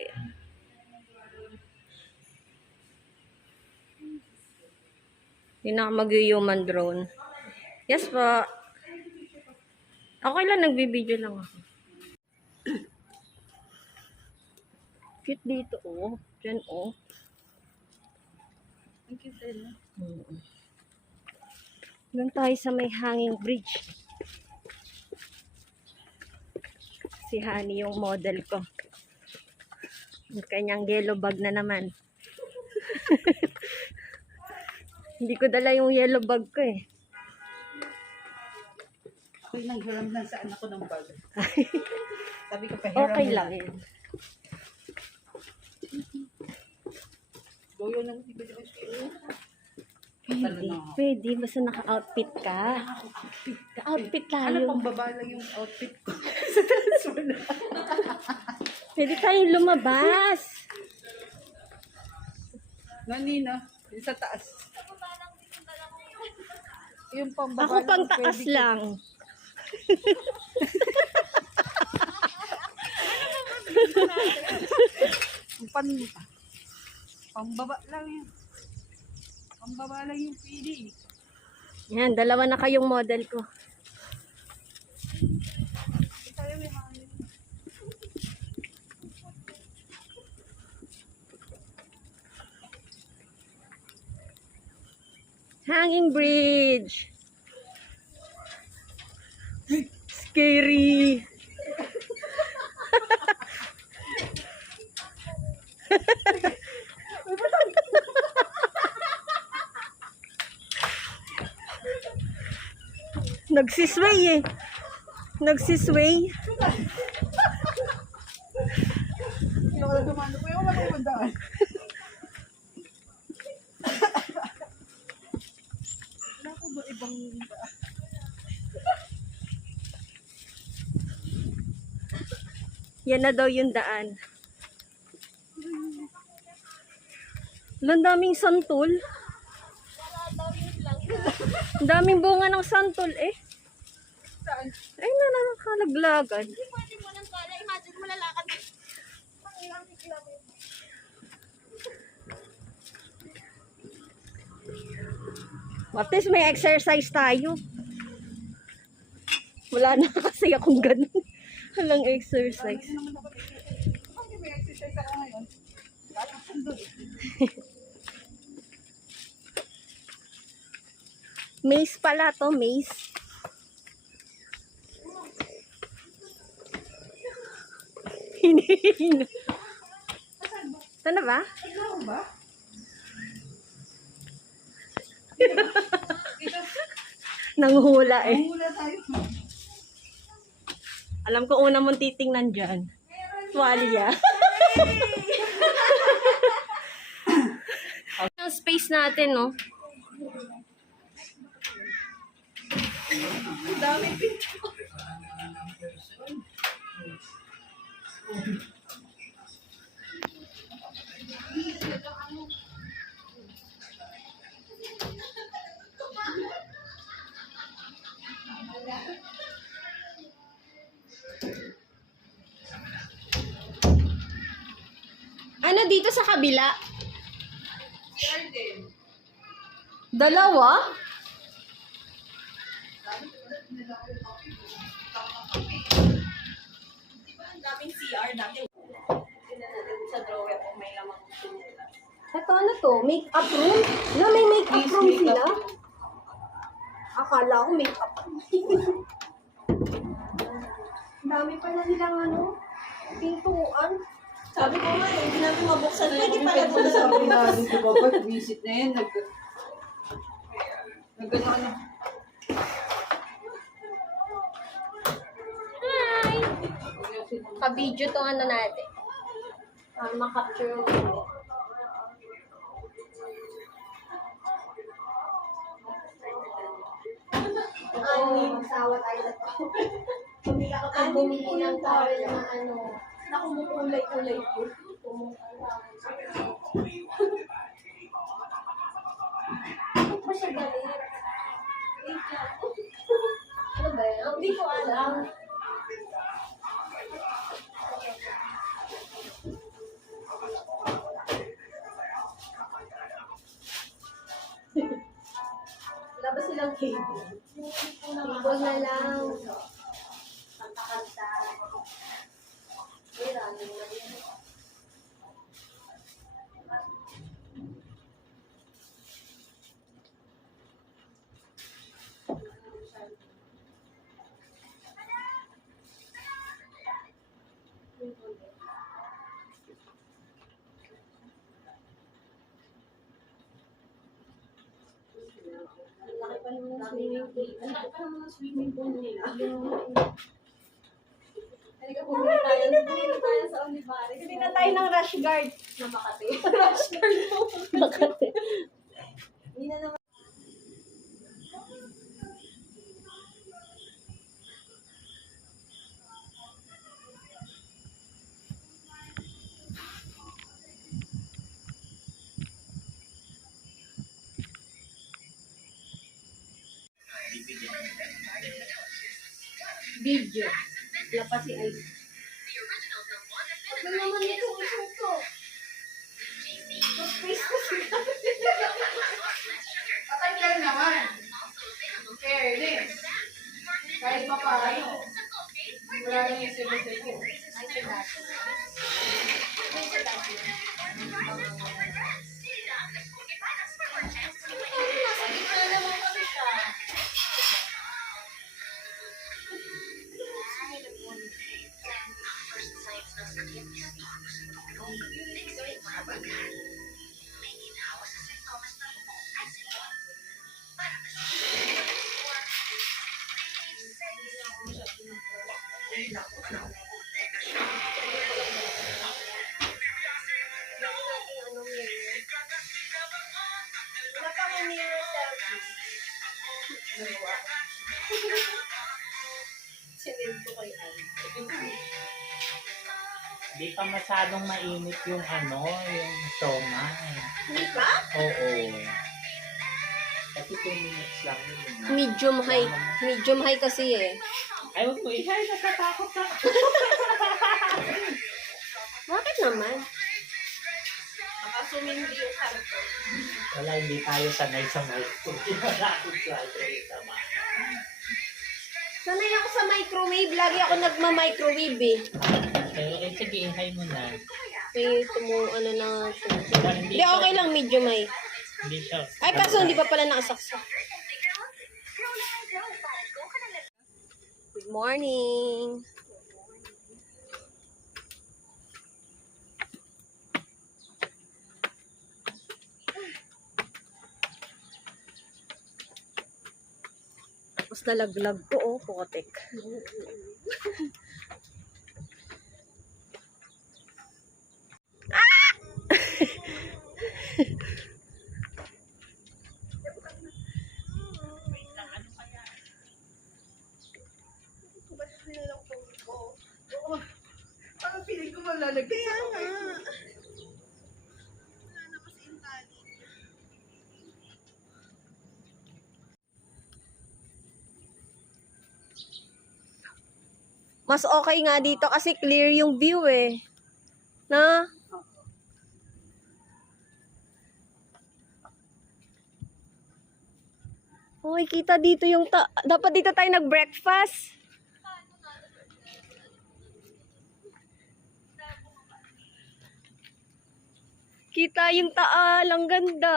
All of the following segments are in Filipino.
Ayan. Hindi na ako mag-human drone. Yes po. Okay lang, nagbibideo lang ako. Cute dito, oh. Diyan, oh. Thank you, Stella. Doon tayo sa may hanging bridge. Si Honey yung model ko. Yung kanyang yellow bag na naman. Hindi ko dala yung yellow bag ko eh. Ako'y nanghiram lang sa anak ko ng bag. Sabi ko, pahiram Okay mo lang na. yun. Doyo lang, hindi ko dito siya. Pwede. Basta naka-outfit ka. Ka-outfit tayo. Ano pang baba lang yung outfit ko? Pwede tayong lumabas. Nanina, yung sa taas. Yung pang baba Ako pang taas pwede lang. Pambaba lang yun. Pambaba lang yung pili. Yan, dalawa na kayong model ko. Hanging bridge. Scary. Nagsisway eh. Nagsisway. Yung wala dumano ko, yung wala kumandaan. Wala ko ba ibang... Yan na daw yung daan. Ang daming santol. Ang daming bunga ng santol eh. Saan? Ay na nakakalaglagan. Hindi pwede mo ng kala. Imagine mo lalakad. At least may exercise tayo. Wala na kasi akong ganun. Walang exercise. Hindi naman dapat Hindi may exercise ako ngayon. Lahat ng sandol. Maze pala to, maze. Hinihina. Ito na ba? Ikaw ba? Nanghula eh. Mahula tayo. Alam ko una mong titingnan dyan. Tuwalya. Ang space natin, no? Dami pinto. Ano dito sa kabila? Dalawa? Daming CR dati. Sa drawer kung may lamang pinila. Ito ano to? Make-up room? Na may make-up room sila? Akala ko make-up room. Dami pa na nilang ano? Pintuan. Sabi ko nga, hindi natin mabuksan. Pwede pala Pwede doon sa sa pinali, di ba? Ba't visit na yan? Nagano. Hi! Pa-video tong ano natin. Ma-capture yung video. Ani, magsawa tayo na to. Pumila ka pang bumili ng towel na ano. Nakumukulay-kulay po. Bakit ba siya galit? Ano ba yan? Hindi ko alam. Table na lang. Kanta-kanta. Ay, running na yun. Laki pa naman ng swimming pool. Ang laki pa naman ng swimming pool nila. Halika, bumili tayo sa Olivares. Hindi na tayo ng rush guard na Makati. Rush guard po. Makati. Hindi na naman. Video. Wala pa si Ice. Ano naman ito? Gusto ko. Face ko siya. Patay lang naman. Fairness. Kahit pa paano. Wala rin yung silo-silo. Ay, si Dashi. Ay, si Dashi. Nasa gitna naman kasi siya. Wala pa kami mirror selfie. Nagawa ko. Sinend ko kay Anne. Di pa masyadong mainit yung yung siomai. Hindi ba? Oo. Kasi 2 minutes lang yun. Medium high. Medium high kasi eh. Ay, huwag mo isay, natatakot na. Bakit naman? Baka sumindi yung kanto. Wala, hindi tayo sanay sa microwave. Hindi natin sa sama. Sanay ako sa microwave. Lagi ako nagma-microwave eh. Eh, sige, ihay mo na. Eh, ano na. Hindi Hindi, okay lang medium high. Hindi siya. Ay, kaso hindi pa pala nakasaksak. Good morning. Tapos nalaglag ko, oh, pukotek. Parang feeling ko malalagay sa kamay ko. Wala na kasi yung tali. Mas okay nga dito kasi clear yung view eh. Na? Okay, kita dito yung dapat dito tayo nag-breakfast. Kita yung taal, ang ganda.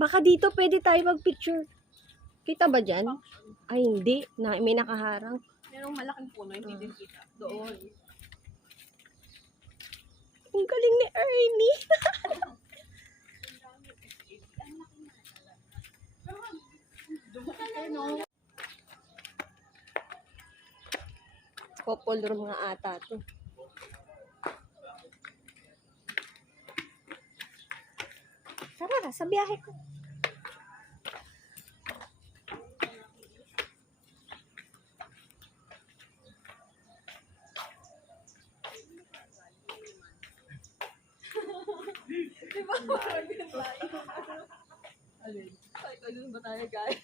Baka dito pwede tayo mag-picture. Kita ba dyan? Ay, hindi. May nakaharang. Merong malaking puno, hindi din kita. Doon. Ang galing ni Ernie. Couple room nga ata to. Tara, sa biyahe ko. Di ba? Parang ganun tayo. Alin? Kahit Ganun ba tayo, guys?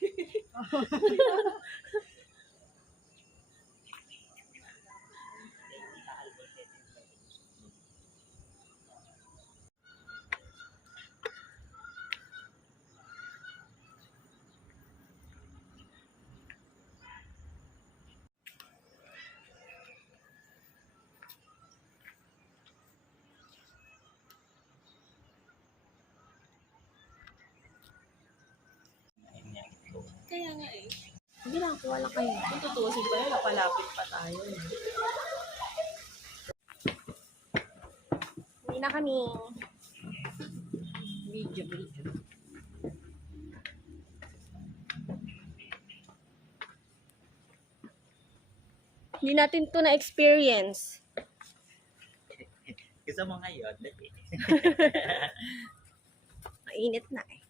Kaya nga eh. Hindi lang, kuha lang kayo. Kung tutusin pa yun, napalapit pa tayo. Hindi na kami. Video. Hindi natin to na-experience. Gusto mo ngayon? Mainit na eh.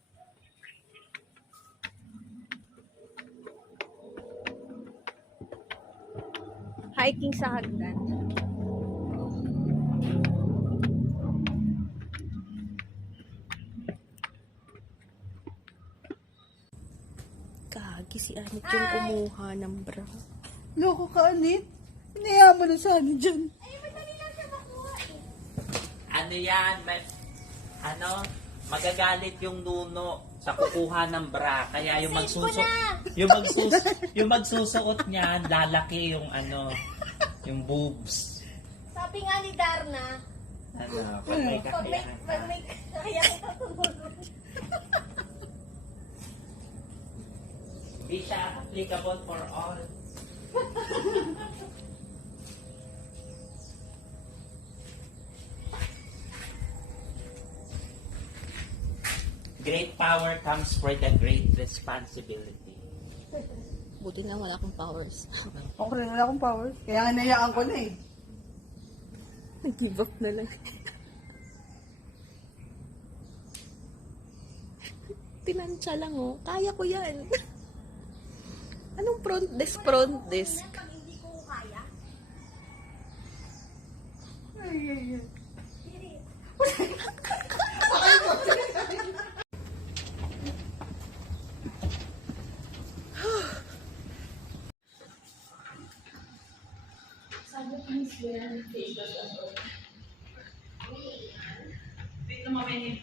Hiking sa hagdan. Kagi si Anit yung kumuha ng bra. Loko ka, Anit. Hinayaan mo na sana dyan. Ano yan? Magagalit yung nuno sa kukuha ng bra. Kaya yung yung magsusuot niyan, lalaki yung yung boobs. Sabi nga ni Darna, Pag may kakayahan ka. kaya kita tumulong. Hindi siya applicable for all. Great power comes for the great responsibility. Buti na wala akong powers. Ako rin, wala akong power. Kaya hinayaan ko na eh. Nag-give up na lang. Tinansya lang oh. Kaya ko yan. Anong front desk? Front desk. Ay, ay, ay. Wait, lumamay niya.